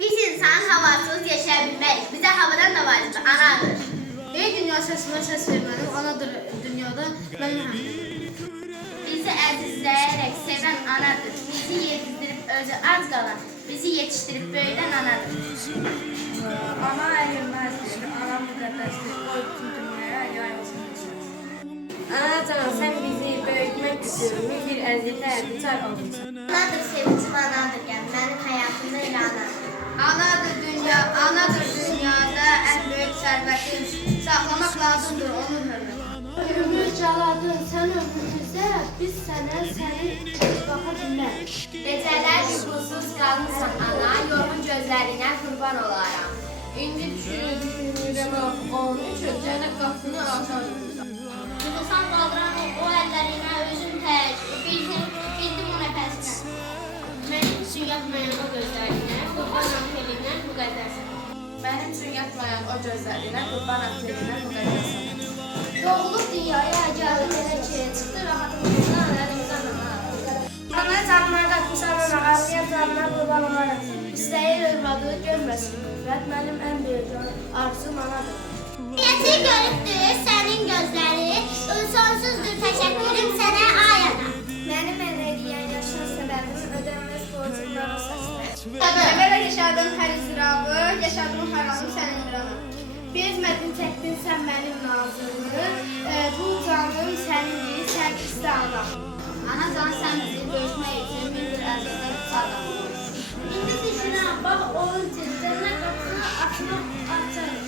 Biz insan havasız yaşayabilmeyiz. Bize havadan da vacib anadır. Ey dünya sesime ses vermedim, anadır dünyada benim həmdim. Bizi əzizləyərək sevən anadır. Bizi yetişdirib özü az qalan, bizi yetişdirib böyüdən anadır. Ana əyilməzdir, ana müqəddəsdir, o bütün dünyaya yayılsın. Anacan, sən bizi böyütmək üçün min bir əziyyətə düçar olursan. Anadır sevincim anadır, yəni mənim həyatımda elə anadır. Anadır dünyada ən böyük sərvətin, saxlamaq lazımdır onun hörmətini. Ömür caladın sən ömrümüzdə, biz sənə baxa bilmərik. Gecələr yuxusuz qalmışsan ana, yorğun gözlərinə qurban olaram. İndi düşünürəm onun üçün cənnət qapısını açarım. Yuxusan qaldıran o əllərinə özüm tək, bildim o nəfəsinə. Mənim üçün yatmayan o gözlərinə, qurbanam telindən müqəddəsən. Mənim üçün yatmayan o gözlərinə, qurbanam telindən müqəddəsən. Doğulub dünyaya gəldi elə ki, çıxdı rahatımızdan, əlimizdən ana. Ana canına qatmışam ana, ağlayan canına qurban olarım. İstəyir övladı görməsin müfrət, mənim ən böyük arzum anadır. Niyyəti görübdür sənin gözləri, sonsuzdur təşəkkürüm sənə ay ana. Mənim əlləriyyən yaşın səbəbini ödənməz borcumlara səslər. Əvvələ yaşadığım hər izdirabı, yaşadığım hər anım sənindir ana. Biz mədin çəkdin sən mənim nazımı, bu canım sənindir, sən istə ana. Ana can sən bizi böyütmək üçün min bir əziyyətə çağırır. İndi düşünürəm, bax onun cildinə qapını açmaq açarım.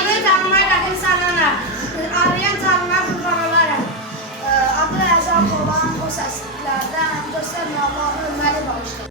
Ana canıma qatmışam ana, ağlayan canıma qurban olarım. Adı əzab olan o səslərdən, dostlar